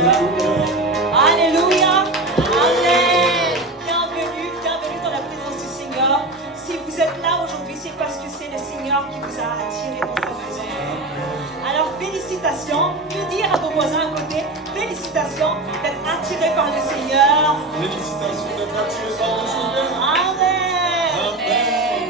Alléluia. Amen. Bienvenue dans la présence du Seigneur. Si vous êtes là aujourd'hui, c'est parce que c'est le Seigneur qui vous a attiré dans sa maison. Alors félicitations. Que dire à vos voisins à côté? Félicitations d'être attirés par le Seigneur. Félicitations d'être attirés par le Seigneur. Amen. Amen.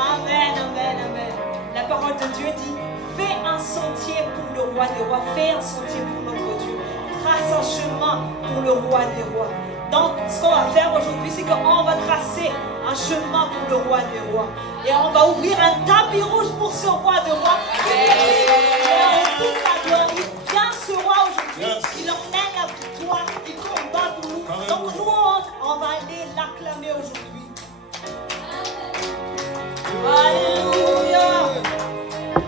Amen, amen, amen. La parole de Dieu dit, fais un sentier pour le roi des rois. Fais un sentier pour notre Dieu. Trace un chemin pour le roi des rois. Donc, ce qu'on va faire aujourd'hui, c'est qu'on va tracer un chemin pour le roi des rois. Et on va ouvrir un tapis rouge pour ce roi des rois. Et toute la gloire. Il vient ce roi aujourd'hui. Il emmène la victoire. Il combat pour nous. Donc, nous, on va aller l'acclamer aujourd'hui. Alléluia.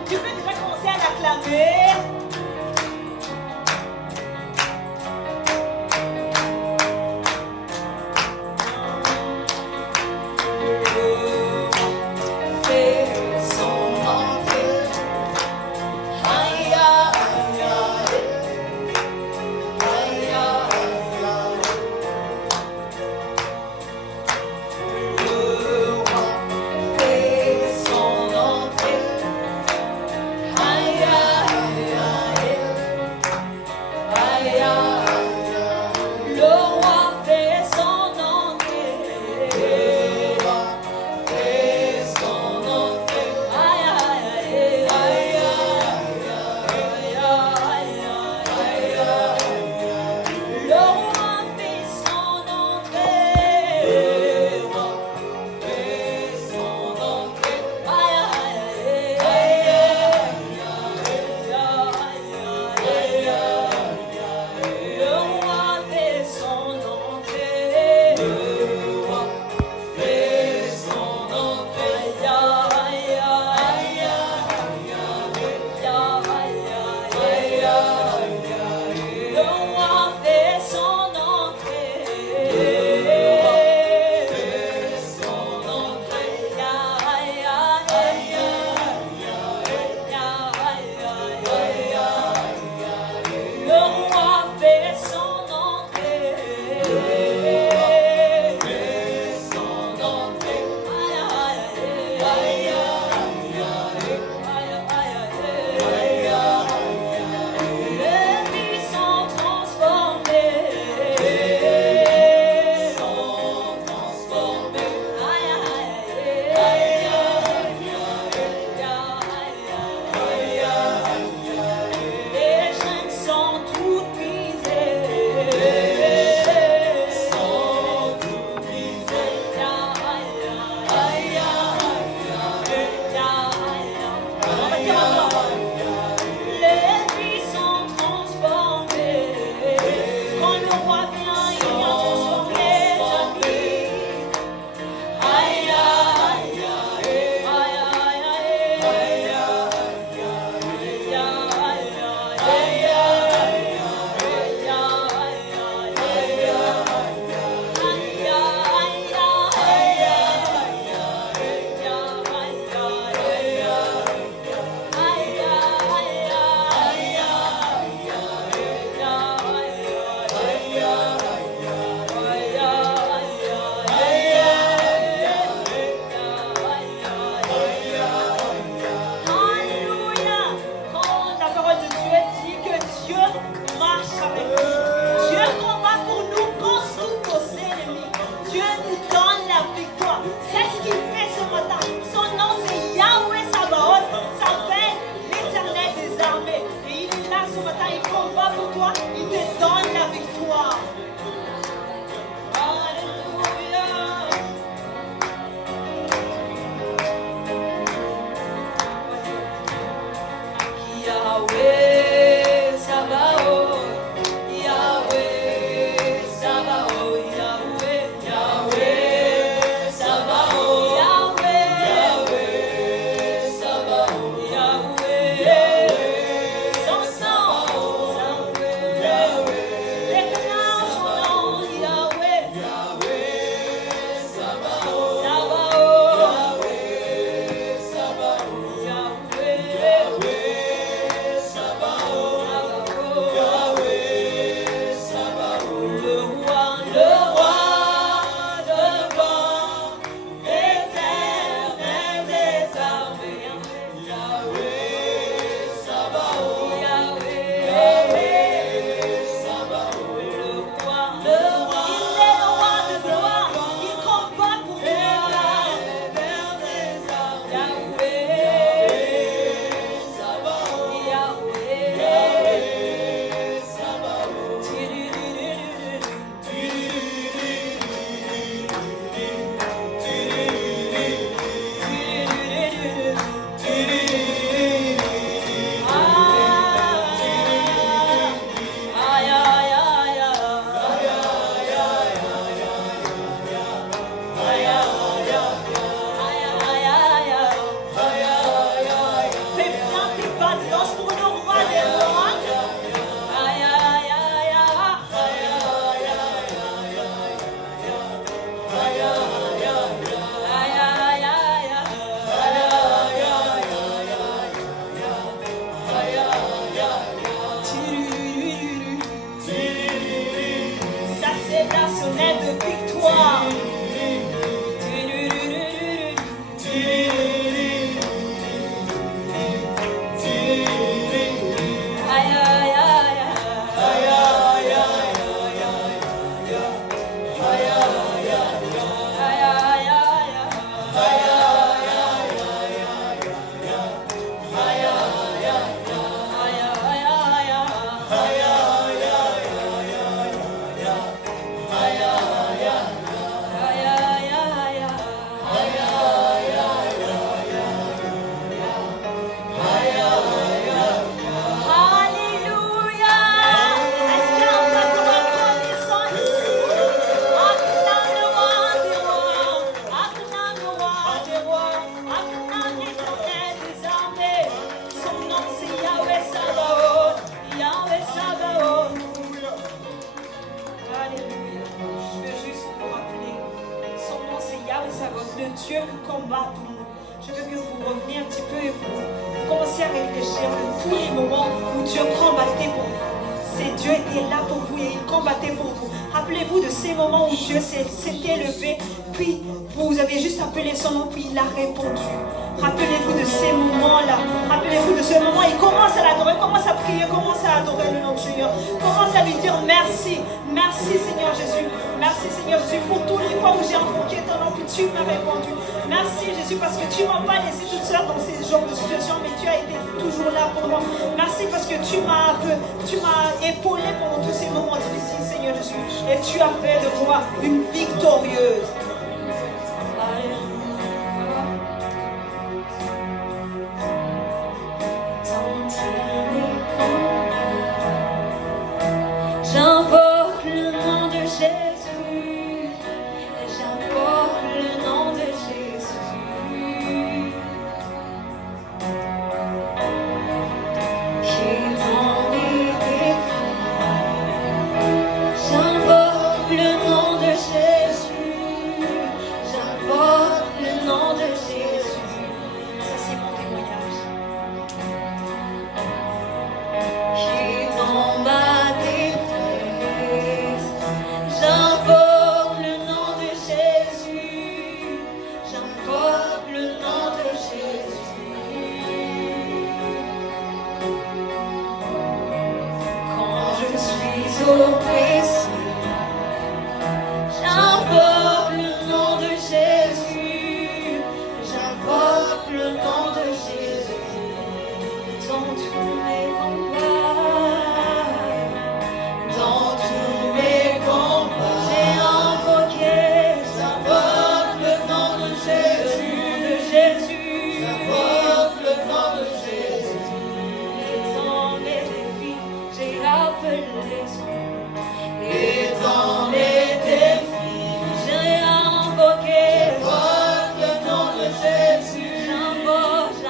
Tu peux déjà commencer à l'acclamer. commencez à réfléchir de tous les moments où Dieu combattait pour vous. C'est Dieu était là pour vous et il combattait pour vous. Rappelez-vous de ces moments où Dieu s'était levé, puis vous avez juste appelé son nom, puis il a répondu. Rappelez-vous de ces moments-là. Rappelez-vous de ce moment. Il commence à l'adorer, commence à prier, commence à adorer le nom du Seigneur. Commence à lui dire merci. Merci Seigneur Jésus. Merci Seigneur Jésus pour tous les fois où j'ai invoqué ton nom, puis tu m'as répondu. Merci Jésus parce que tu ne m'as pas laissé toute seule dans ces genres de situations, mais tu as été toujours là pour moi. Merci parce que tu m'as épaulé pendant tous ces moments difficiles, Seigneur Jésus. Et tu as fait de moi une victorieuse. J'invoque le nom de Jésus, j'invoque le nom de Jésus, qui est dans les défis. J'invoque le nom de Jésus, j'invoque le nom de Jésus. Ça, c'est mon témoignage. Qui est dans ma détresse. J'invoque le nom de Jésus, j'invoque le nom de Jésus. Quand je suis oppressé, j'invoque le nom de Jésus, j'invoque le nom de Jésus. Dans tous mes combats, dans tous mes combats, j'ai invoqué, j'invoque le nom de Jésus, j'invoque le nom de Jésus. Et dans mes défis, j'ai appelé son nom. Et dans mes défis, j'ai invoqué, j'invoque le nom de Jésus, j'invoque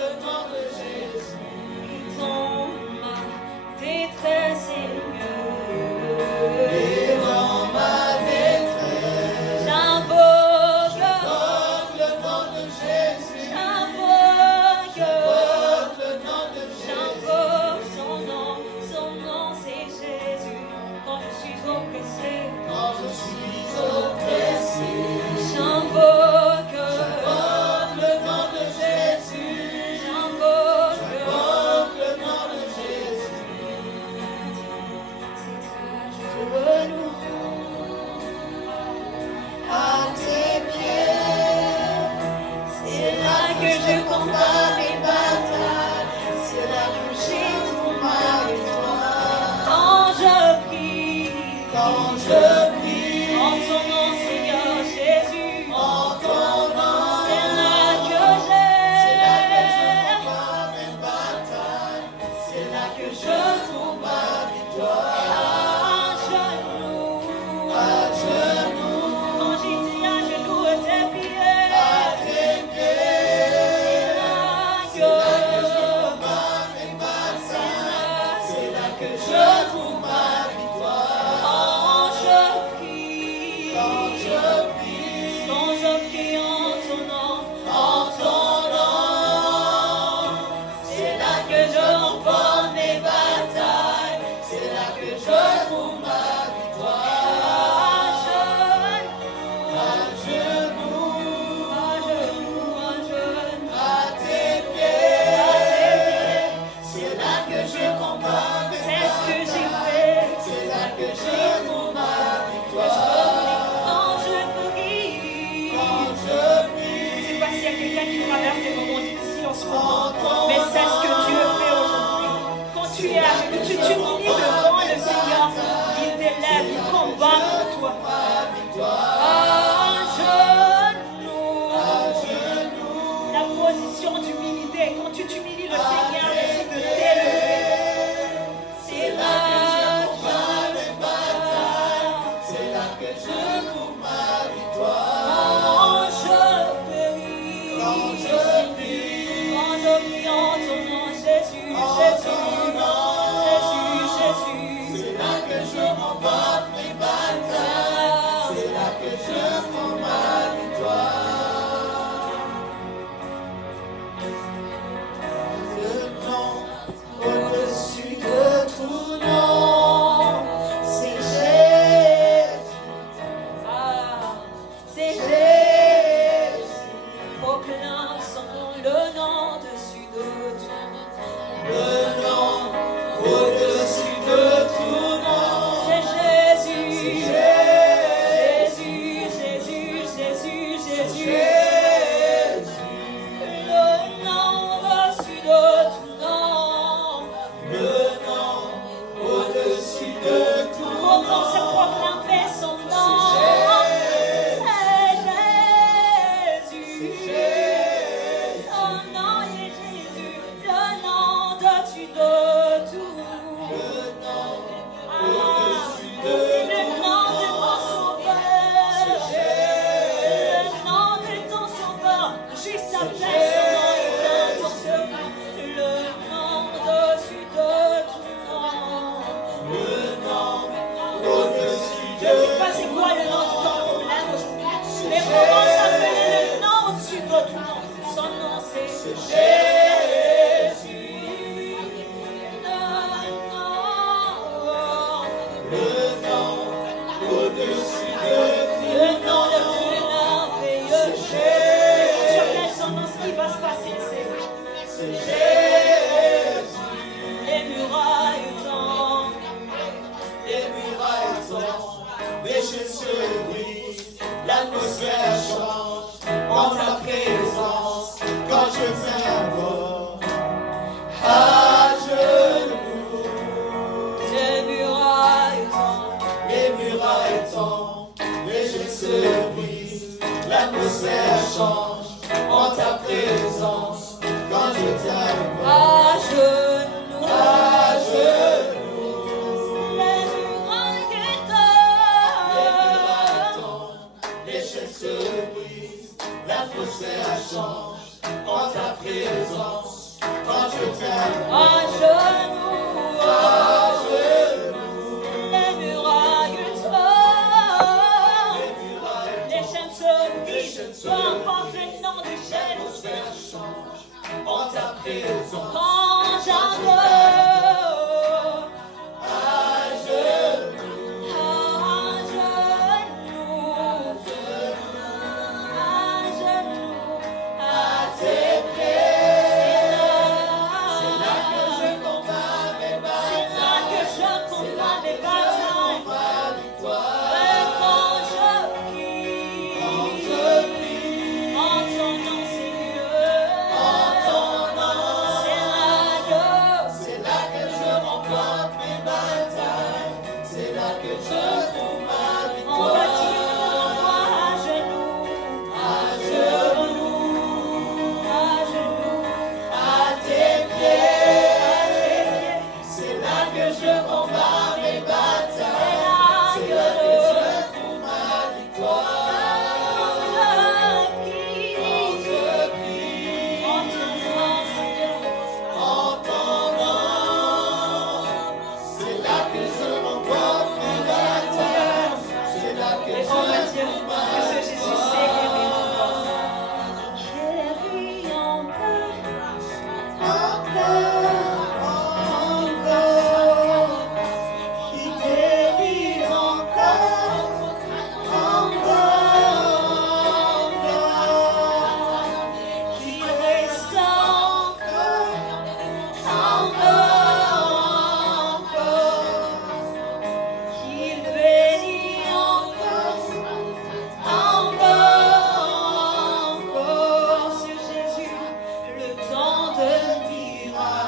le nom de Jésus. Et dans ma détresse, Seigneur, et dans ma détresse, j'invoque le nom de Jésus, j'invoque le nom de Jésus, j'invoque son nom c'est Jésus. Quand je suis oppressé, j'invoque le nom de Jésus, j'invoque le nom de Jésus. C'est à genoux, à tes pieds, c'est là que je combats mes batailles, c'est là que j'ai tout ma victoire. Quand je prie, en ton nom Seigneur Jésus, en ton nom, c'est là que j'ai combats mes batailles, c'est là que je trouve ma victoire. À genoux, quand j'ai dit à genoux à tes pieds, c'est là que je combats mes batailles, c'est là que je trouve ma victoire. Quand je prie en ton nom, c'est là que je remporte mes batailles, c'est là que je trouve ma victoire. À genoux, à tes pieds, c'est là que je combats mes batailles, c'est ce que j'ai fait, c'est là que je trouve ma victoire. Quand je prie, Je ne sais pas s'il y a quelqu'un qui traverse des moments difficiles en ce moment, mais c'est ce que Dieu fait aujourd'hui. Quand tu es à genoux, tu t'humilies devant le Seigneur, il t'élève, il combat pour toi. à genoux, La position d'humilité, quand tu t'humilies, le Seigneur décide de t'élever. c'est là que je bataille, c'est là que je trouve ma victoire. Quand je prie en ton nom, Jésus, c'est là que je remporte mes batailles, c'est là que je prends ma victoire. au-dessus de tout. C'est le nom de mon sauveur. Le nom de ton sauveur. Juste sa place, son nom est insensible. Le nom au-dessus de tout nom. Je ne sais pas c'est quoi le nom de ton problème aujourd'hui. Mais commence à appeler le nom au-dessus de tout nom. Son nom c'est Jésus. Le nom le plus merveilleux. Tu appelles son nom, ce qui va se passer, c'est Jésus. Les murailles tombent. Les chaînes se brisent, l'atmosphère change en ta présence. Quand je t'invoque à genoux, Les murailles tombent. les murailles tombent, les chaînes se brisent, l'atmosphère change en ta présence. Quand je t'invoque À genoux. à genoux, Les murailles tombent. les chaînes se brisent, l'atmosphère change en ta présence. Quand je t'invoque À genoux. Les murailles tombent. Les chaînes se brisent. Peu importe le nom de Jésus. l'atmosphère change en ta présence. Quand j'adore. À genoux, À genoux. À tes pieds. C'est là que je combats mes batailles. Et quand je prie, en ton nom, Seigneur, c'est là que je remporte mes batailles. C'est là que je trouve ma on va victoire. dire devant toi à genoux, à tes pieds. C'est là que je combats mes batailles. C'est là que Je trouve ma victoire. je prie, en ton nom, Seigneur. En ton nom, c'est là que je remporte mes batailles. C'est là que Et on va dire que ce Jésus sait guérir encore. Guéris encore. Il guérit encore. Il restaure encore. Il bénit encore sur Jésus, le temps de miracle.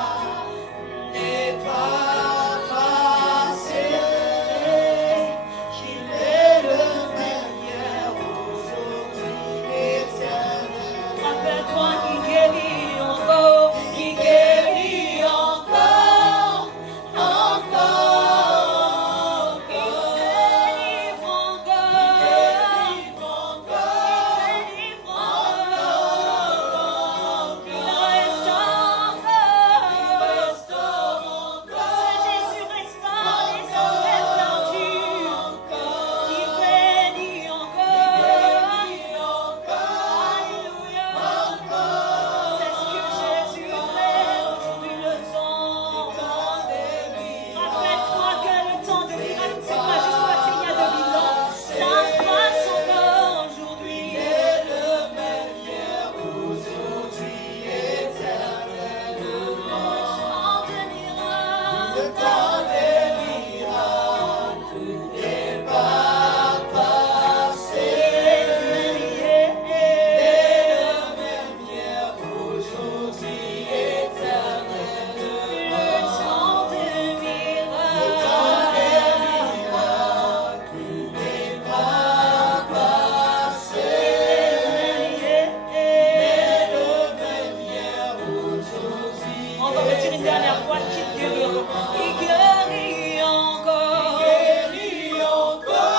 foi qu'il guérit encore. Il guérit encore. Guéris encore,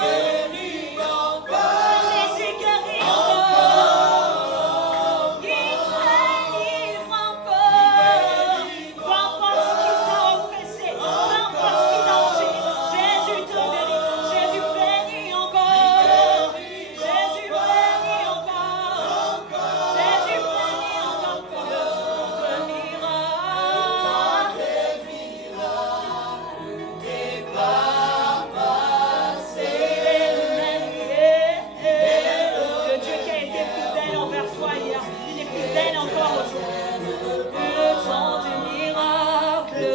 guéris encore. Jésus guérit encore. Il délivre encore. Peu importe ce qui t'a oppressé, peu importe ce qui t'a enchaîné, Jésus te délivre. Jésus bénit encore. Jésus bénit encore. Jésus bénit encore. Le temps de miracle. Le Dieu qui a été fidèle envers toi hier, il est fidèle encore aujourd'hui. Le temps du miracle.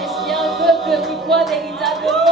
Est-ce qu'il y a un peuple qui croit véritablement?